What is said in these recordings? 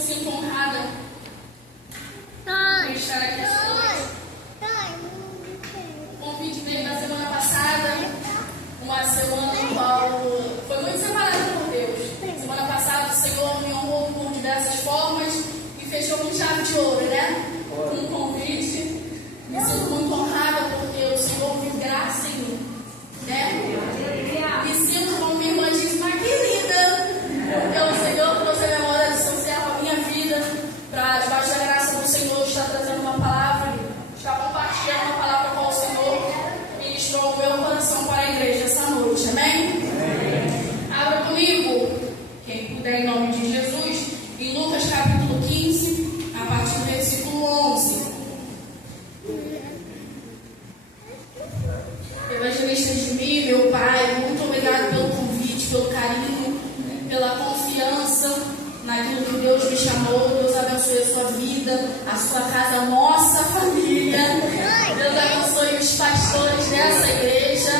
sinto honrada por estar aqui essa noite. O convite veio na semana passada, uma semana no qual foi muito separada por Deus. Semana passada o Senhor me honrou por diversas formas e fechou com chave de ouro, né? Um convite. Me sinto muito honrada porque o Senhor viu graça em mim, né? Me sinto, como minha irmã disse, uma querida. Porque o Senhor trouxe a memória de São Servo a minha vida para, debaixo da graça do Senhor, estar trazendo uma palavra, estar compartilhando uma palavra com o Senhor e ministrou o meu coração para a igreja essa noite, amém? Abra comigo, quem puder, em nome de Jesus, em Lucas capítulo 15, a partir do versículo 11. Evangelista Edmir, meu pai, muito obrigado pelo convite, pelo carinho, pela confiança naquilo que Deus me chamou. Deus abençoe a sua vida, a sua casa, a nossa família. Deus abençoe os pastores dessa igreja.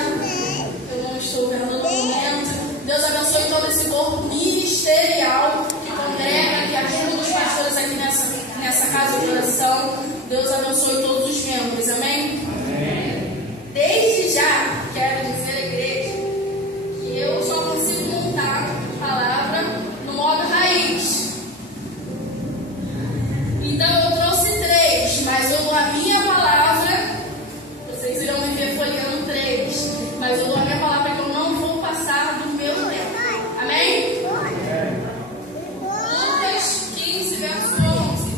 Eu não estou vendo no momento. Deus abençoe todo esse corpo ministerial que congrega, que ajuda os pastores aqui nessa casa de oração. Deus abençoe todos os membros, amém? Desde já, quero dizer à igreja que eu só consigo montar a palavra no modo raiz. Então eu trouxe 3, mas eu dou a minha palavra. Vocês irão me ver folheando 3, mas eu dou a minha palavra que eu não vou passar do meu tempo. Amém? Lucas 15, verso 11.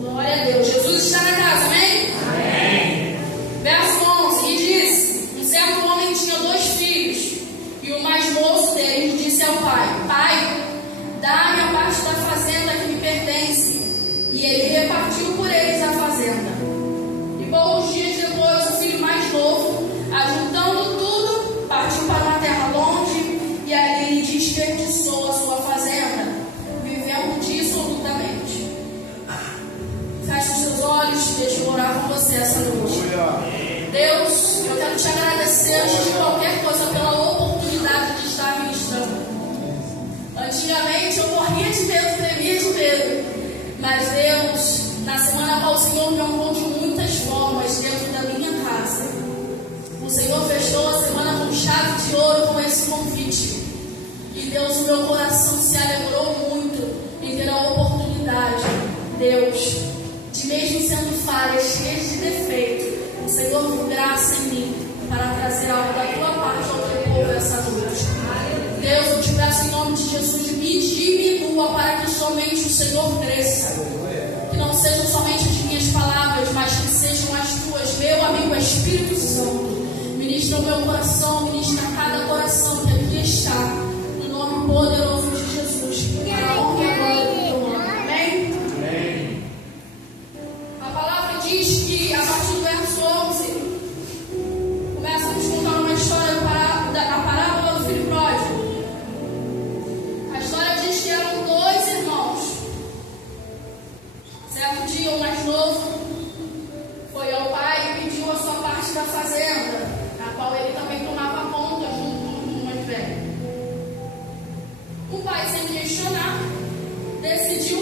Glória a Deus. Jesus está na casa, amém? Amém. Verso 11, e disse: um certo homem tinha 2 filhos, e o mais moço deles disse ao pai: Pai, dá-me a parte da fazenda que me pertence. E ele repartiu por eles a fazenda. E poucos dias depois, o filho mais novo, ajuntando tudo, partiu para uma terra longe, e ali desperdiçou a sua fazenda, vivendo dissolutamente. Feche os seus olhos, deixa eu orar com você essa noite. Deus, eu quero te agradecer antes de qualquer coisa pela oportunidade de estar ministrando. Antigamente eu morria de medo, tremia de medo. Mas Deus, na semana qual o Senhor me honrou de muitas formas dentro da minha casa. O Senhor fechou a semana com chave de ouro com esse convite. E Deus, o meu coração se alegrou muito em ter a oportunidade, Deus, de mesmo sendo falhas, cheias de defeito, o Senhor viu graça em mim para trazer algo da tua parte ao teu povo essa noite. Deus, eu te peço em nome de Jesus, me diminua para que somente o Senhor cresça. Que não sejam somente as minhas palavras, mas que sejam as tuas, meu amigo Espírito Santo. Ministra o meu coração, ministra cada coração que aqui está, no nome poderoso de Jesus. Para a honra e a glória do teu nome. Amém? Amém. A palavra diz que, a partir do verso 11, começa a nos contar uma história da parábola do filho pródigo. A história diz que eram 2 irmãos. Certo dia, o mais novo foi ao pai e pediu a sua parte da fazenda, a qual ele também tomava conta junto com o mais velho. O pai, sem questionar, decidiu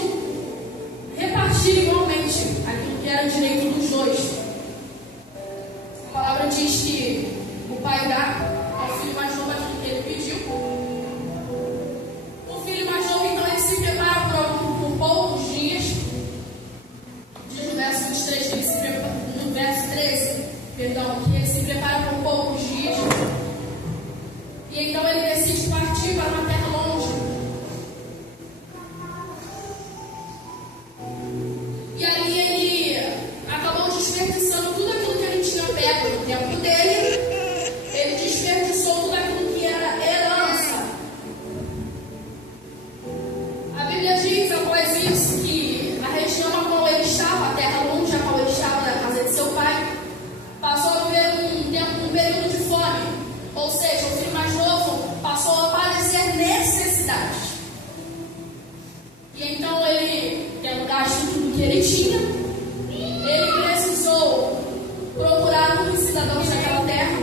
repartir igualmente aquilo que era direito dos 2. A palavra diz que o pai dá ao filho mais novo aquilo que ele pediu. O filho mais novo, então, ele se prepara por poucos dias. Diz no verso 23 que ele se prepara, no verso 13, perdão, que ele se prepara por poucos dias. E então ele decide partir para uma terra longe. E ali ele acabou desperdiçando tudo aquilo que ele tinha pego no tempo dele. Ele desperdiçou tudo aquilo que era herança. A Bíblia diz, após isso, que a região a qual ele estava, a terra longe a qual ele estava, da casa de seu pai, passou a viver um período de fome. Ou seja, o filho mais novo passou a padecer necessidades. E então ele, tendo gasto tudo que ele tinha, ele precisou procurar um dos cidadãos daquela terra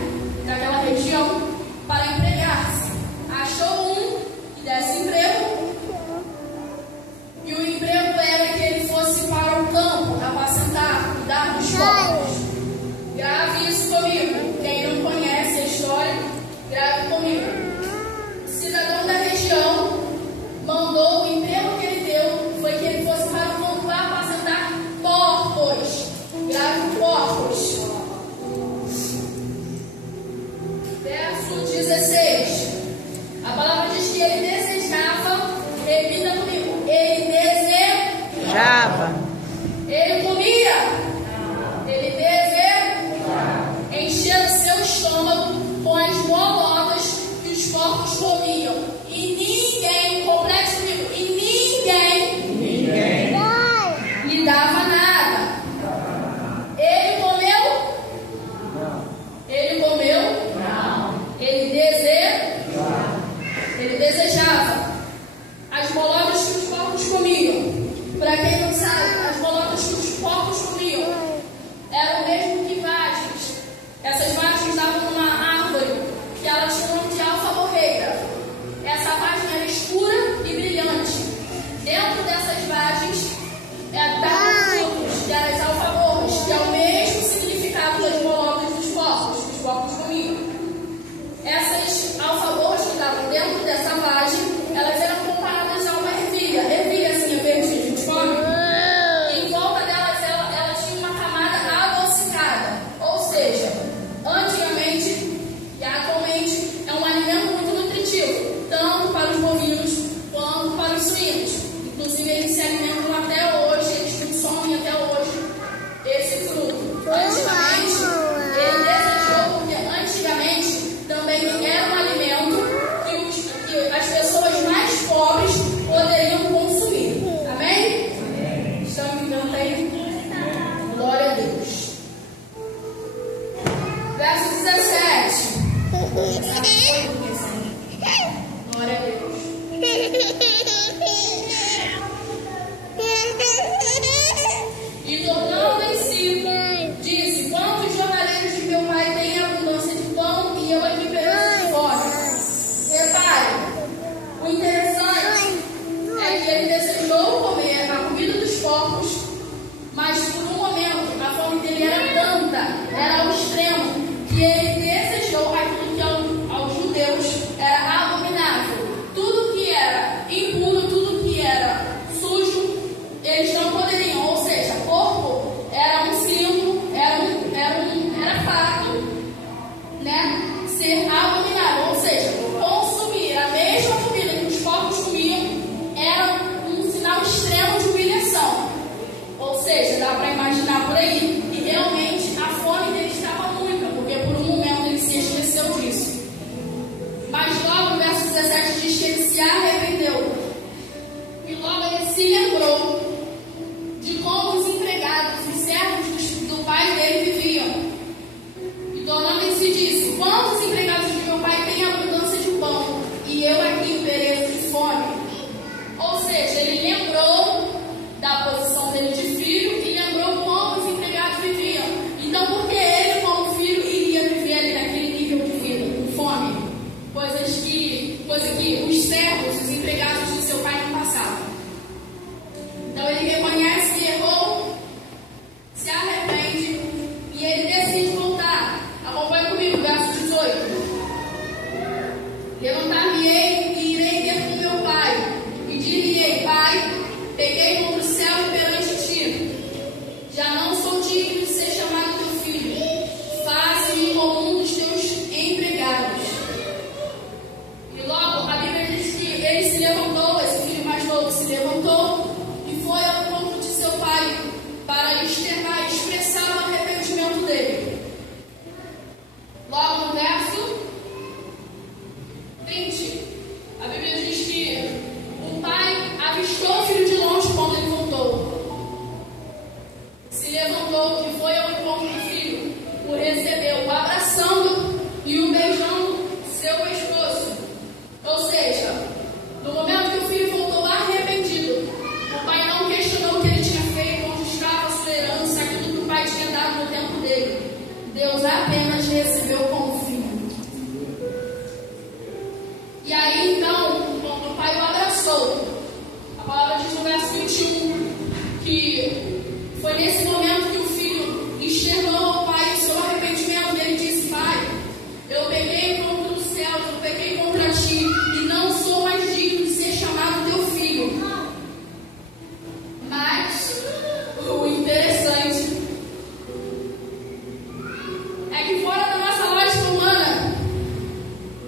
que fora da nossa lógica humana,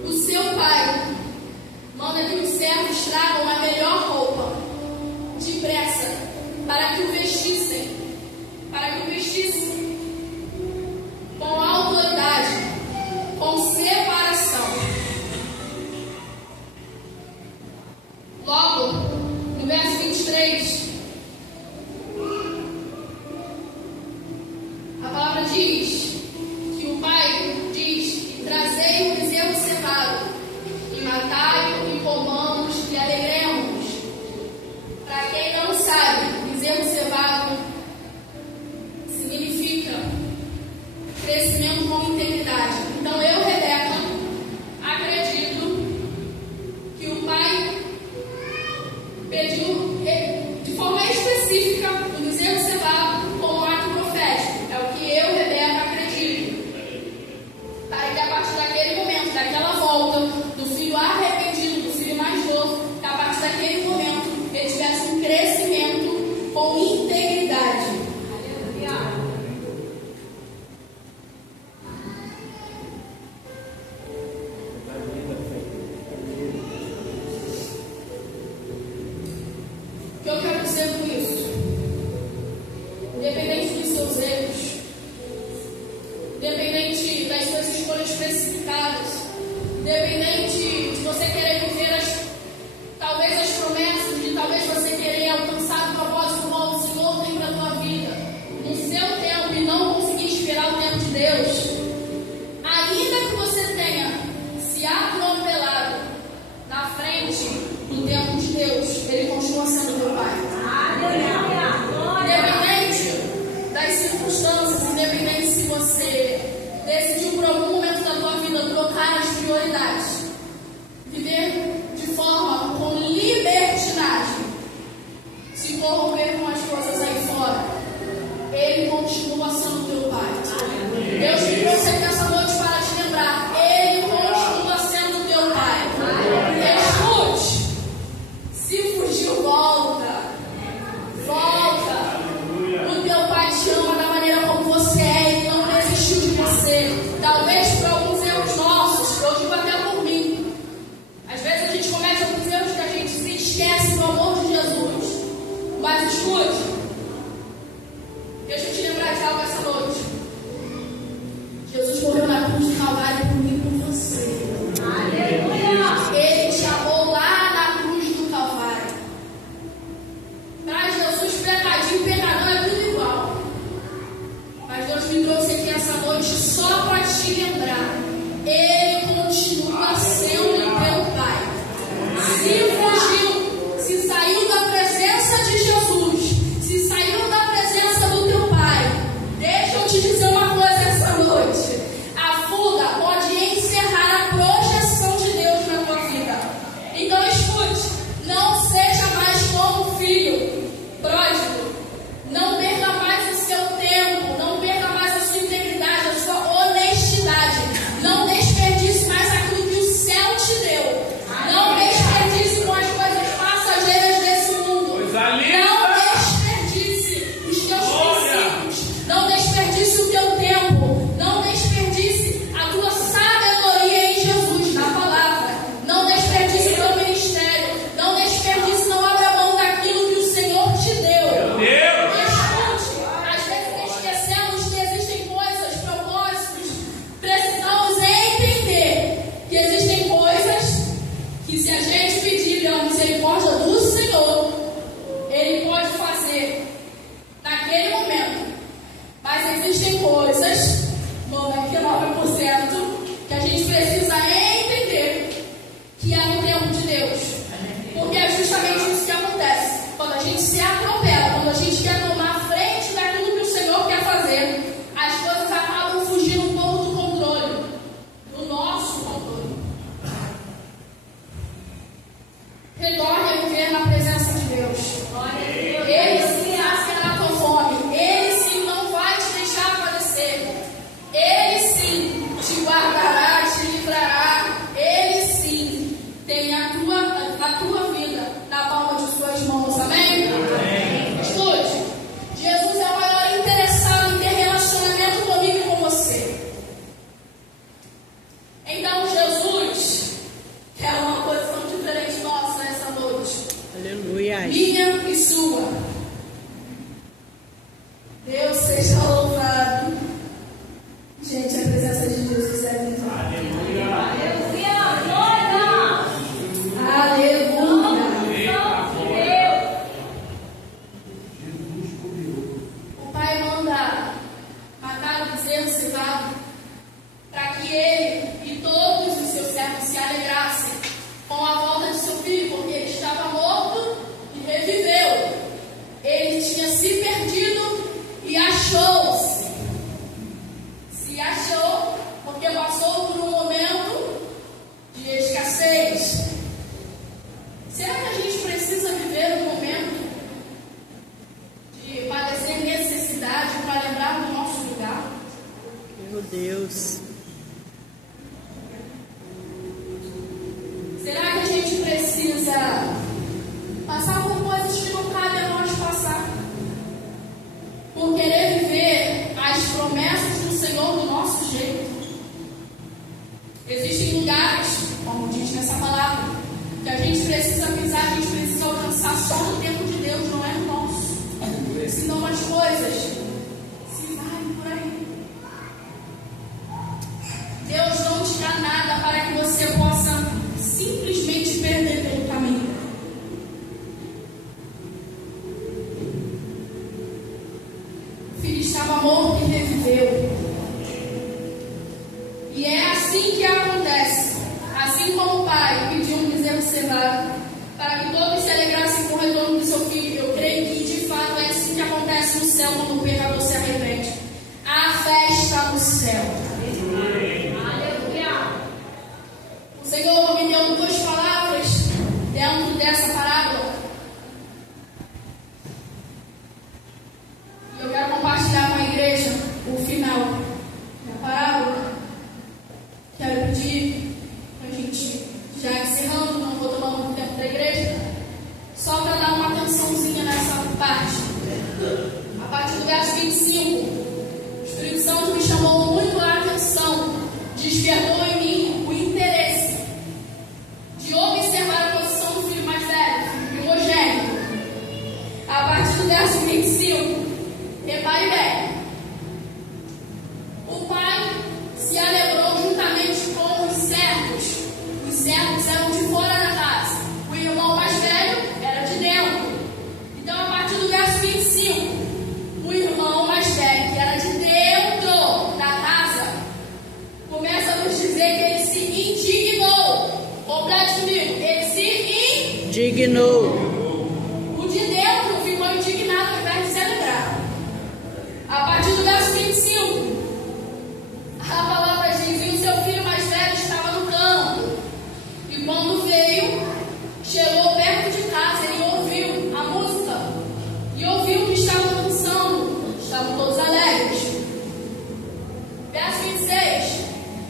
o seu pai manda que os servos tragam a melhor roupa, depressa, para que o vestissem, com autoridade, com separação. Logo, no verso 23, a palavra diz que o pai diz: trazei o bezerro cevado, e matai-o, e comamos, e alegremos. Para quem não sabe, bezerro cevado significa crescimento com integridade. Então eu, Rebeca, acredito que o pai pediu de forma específica o bezerro cevado como ato profético. É o que eu, Rebeca, acredito. Para que a partir daquele momento, daquela volta do filho arrependido, do filho mais novo, que a partir daquele momento ele tivesse um crescimento com integridade. O que eu quero dizer com isso? Independente dos seus erros, independente das suas escolhas precipitadas, independente de você querer viver talvez as promessas, de talvez você querer alcançar o propósito qual o Senhor tem para a tua vida, no seu tempo, e não conseguir esperar o tempo de Deus, ainda que você tenha se atropelado na frente do tempo de Deus, Ele continua sendo teu Pai. Independente das circunstâncias, independente se você decidiu por algum momento da tua vida trocar as prioridades, viver de forma com libertinagem, se corromper com as coisas aí fora, Ele continua sendo teu Pai. Deus te trouxe aqui nessa noite para te lembrar: Ele continua sendo teu Pai. Escute, se fugiu, volta. O teu Pai te ama da maneira como você é. Ele não desistiu de você. Talvez por alguns erros nossos, eu digo até por mim. Às vezes a gente comete alguns erros que a gente se esquece do amor de Jesus. Mas escute, deixa eu te lembrar de algo essa noite. Jesus morreu na cruz do Calvário por mim e por você. Ele te amou lá na cruz do Calvário. Para Jesus, pecadinho e pecador é tudo igual. Mas Deus me trouxe aqui essa noite só para te lembrar: Ele continua sendo teu Pai. Se fugiu, se saiu da presença de Jesus, se saiu da presença do teu Pai, deixa eu te dizer uma coisa essa noite: a fuga pode encerrar a projeção de Deus na tua vida. Então escute, não seja mais como filho pródigo. Não perca mais o seu tempo, não perca mais a sua integridade, a sua honestidade. Não desperdice mais aquilo que o céu te deu. Não desperdice com as coisas passageiras desse mundo. Não desperdice os teus princípios. Não desperdice o teu tempo. Não desperdice a tua sabedoria em Jesus, na palavra. Não desperdice o teu ministério. Não desperdice, não abra mão daquilo que o Senhor te deu. Escute, às vezes esquecemos que existem coisas, propósitos. Precisamos entender que existem coisas que, se a gente pedir a misericórdia do Senhor, Ele pode fazer naquele momento. Mas existem coisas, 99%, que a gente precisa entender que é no tempo de Deus. Porque é justamente isso que acontece. Quando a gente se atropela, quando a gente quer tomar a frente daquilo que o Senhor quer fazer, as coisas acabam fugindo um pouco do controle, do nosso controle. Retorne a viver na presença de Deus. Ele sim saciará a tua fome. Ele sim não vai te deixar padecer. Ele sim te Jesus. Será que a gente precisa passar por coisas que não cabe a nós passar? Por querer viver as promessas do Senhor do nosso jeito? Existem lugares, como diz nessa palavra, que a gente precisa pisar, a gente precisa alcançar só no tempo de Deus, não é no nosso. Senão as coisas se vai por aí. Deus não te dá nada para que você possa simplesmente perder pelo caminho. O filho estava morto e reviveu. E é assim que acontece. Assim como o pai pediu um bezerro cevado para que todos se alegrassem com o retorno do seu filho, eu creio que de fato é assim que acontece no céu quando o pecador se arrepende. A festa no céu. Aleluia. O Senhor me deu duas palavras dentro dessa parábola. E eu quero compartilhar com a igreja o final da parábola. Quero pedir para a gente, já encerrando, não vou tomar muito tempo da igreja, só para dar uma atençãozinha nessa parte. A partir do verso 25, o Espírito Santo me chamou muito a atenção, despertou em mim o interesse de observar a posição do filho mais velho, primogênito. A partir do verso 25, repare bem, o pai se alegrou juntamente com os servos. Os servos eram de fora da casa, o irmão mais velho era de dentro. Então, a partir do verso 25, o irmão mais velho, que era de dentro da casa, começa a nos dizer que ele se indignou. Complete comigo, ele se Dignou. O de dentro ficou indignado ao invés de se alegrar. A partir do verso 25, a palavra diz: e o seu filho mais velho estava no campo. E quando veio, chegou perto de casa, ele ouviu a música e ouviu que estavam dançando, estavam todos alegres. Verso 26,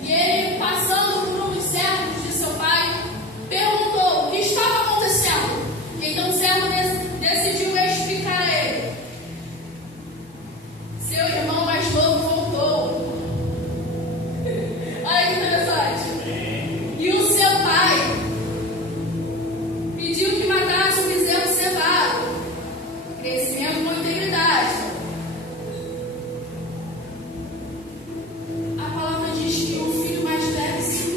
e ele, passando por um dos servos de seu pai, perguntou o que estava acontecendo. Então o servo decidiu explicar a ele. Seu irmão mais novo voltou. Olha que interessante. E o seu pai pediu que matasse o bezerro cevado. Crescimento com integridade. A palavra diz que o filho mais velho se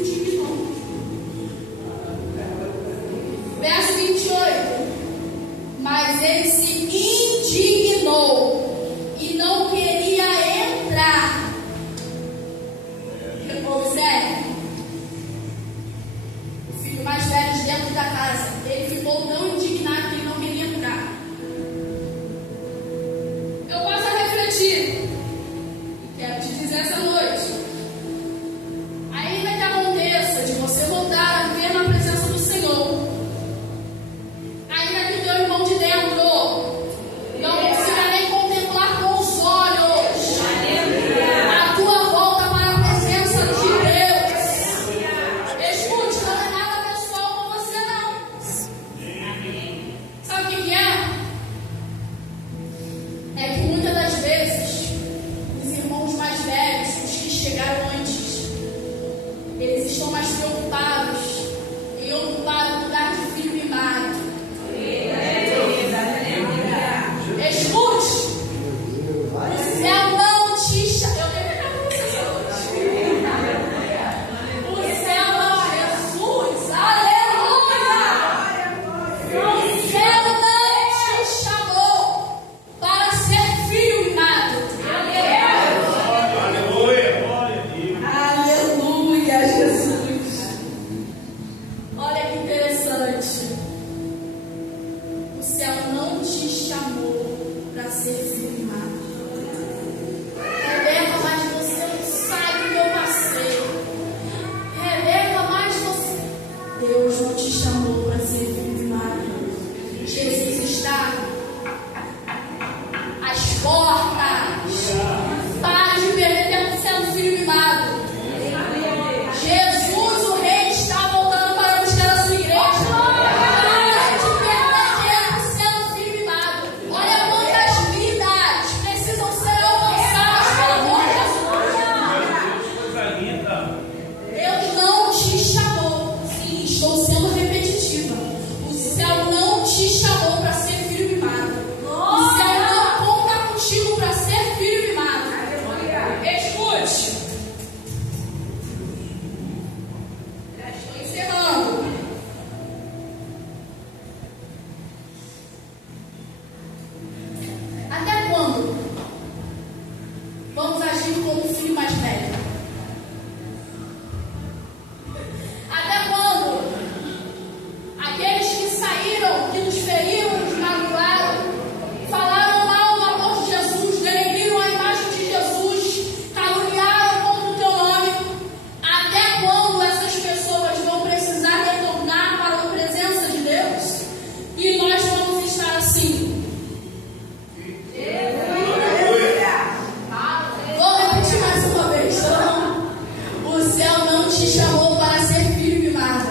te chamou para ser filho mimado.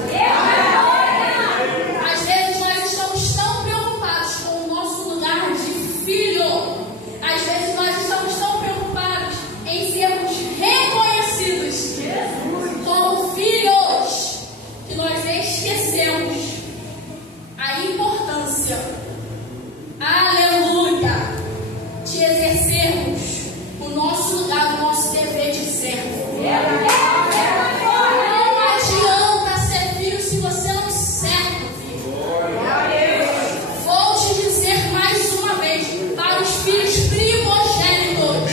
Às vezes nós estamos tão preocupados com o nosso lugar de filho. Às vezes nós estamos tão preocupados em sermos reconhecidos como filhos, que nós esquecemos a importância, aleluia, de exercermos o nosso lugar, o nosso dever de servo. Não adianta ser filho se você não serve, filho. Vou te dizer mais uma vez, para os filhos primogênitos,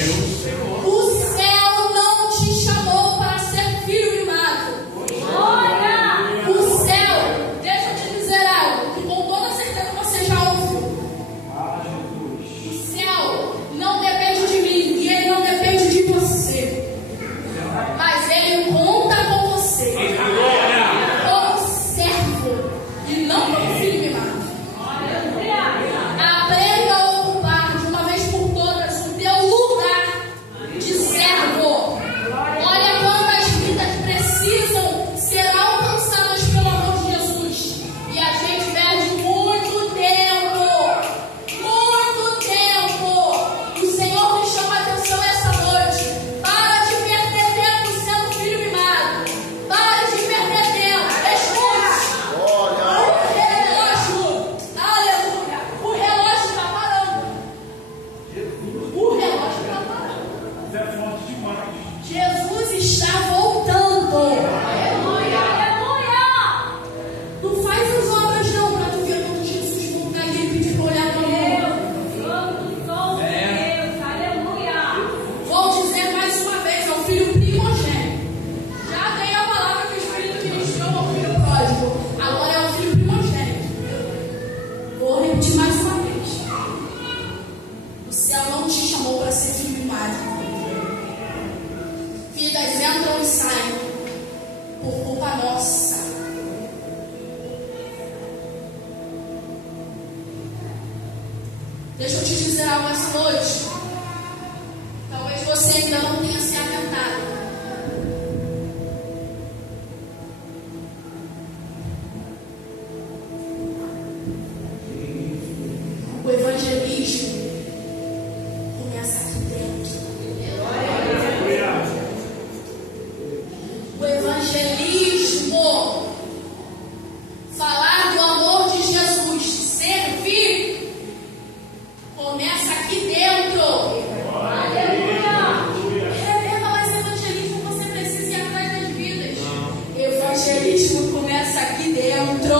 o céu não te chamou para ser filho mimado. O céu, deixa eu te dizer algo que com toda certeza você já ouviu. O céu não depende de mim e ele não depende de você. Mas ele conta com você como servo e não como filho mimado. Aprenda a ocupar de uma vez por todas o teu lugar de servo. Olha quantas vidas precisam ser alcançadas pelo amor de Jesus. E a gente perde muito tempo. Muito tempo. O Senhor me chama a atenção essa noite. Para de perder tempo sendo filho mimado. Para de perder tempo. Escute. O relógio. Aleluia. O relógio está parando. O relógio está parando. Jesus está voltando. Aleluia. Não faz as obras não para tu ver quando Jesus voltar e ele pedir para olhar para o Vou dizer mais uma vez, é o filho primogênito. Já tem a palavra que o Espírito ministrou ao filho pródigo. Agora é o filho primogênito. Vou repetir mais uma vez. O céu não te chamou para ser filho mimado. Vidas entram e saem por culpa nossa. Deixa eu te dizer algo essa noite. Talvez você ainda não tenha se atentado. O evangelismo começa aqui dentro. O evangelismo, falar do amor de Jesus, servir, começa aqui dentro. Rebenta, mas evangelismo você precisa ir atrás das vidas. Evangelismo começa aqui dentro.